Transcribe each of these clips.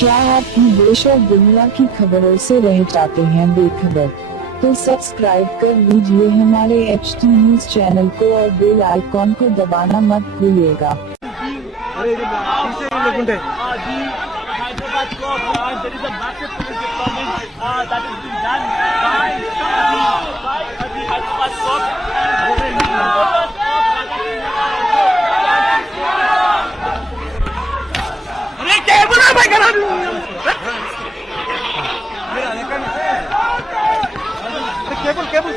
क्या आप देश और दुनिया की खबरों से रह जाते हैं बेखबर? तो सब्सक्राइब कर लीजिए हमारे HT न्यूज चैनल को और बेल आइकॉन को दबाना मत भूलिएगा। अरे लेకుంటే the Hyderabad court, there is a massive police deployment that is being done by the Hyderabad court and the supporters of अरे क्या बोला भाई करा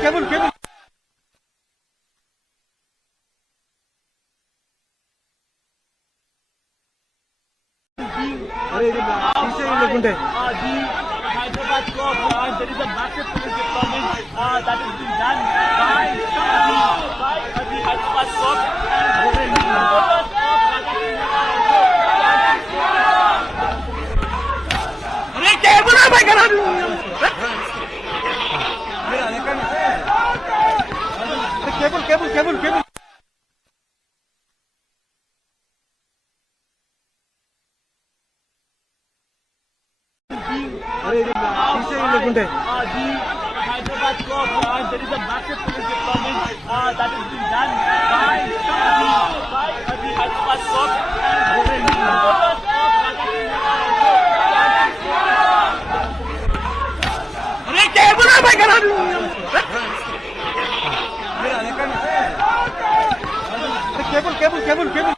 केबल अरे लेకుంటే the Hyderabad court, there is a massive police deployment that is being done by the Hyderabad court and the supporters of अरे क्या बोला भाई करा केबल अरे लेకుంటే the Hyderabad court, there is a massive police deployment that is being done by the Hyderabad court and the supporters of अरे क्या बोला भाई करा केबल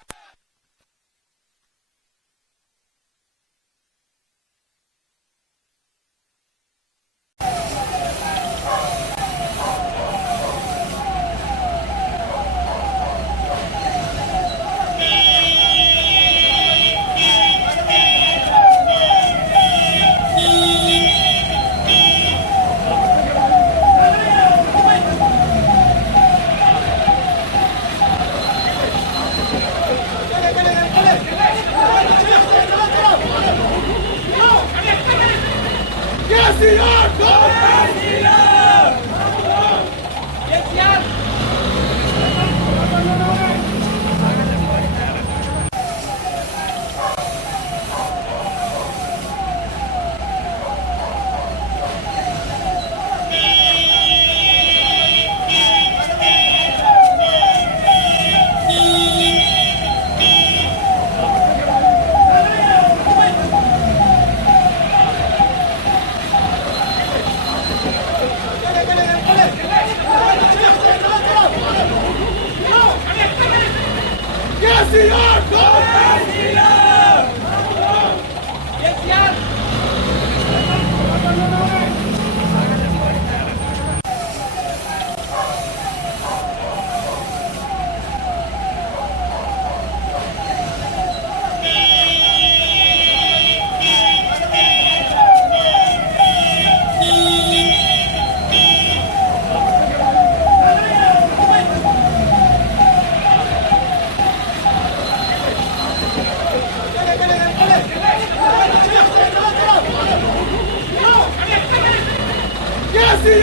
Yes,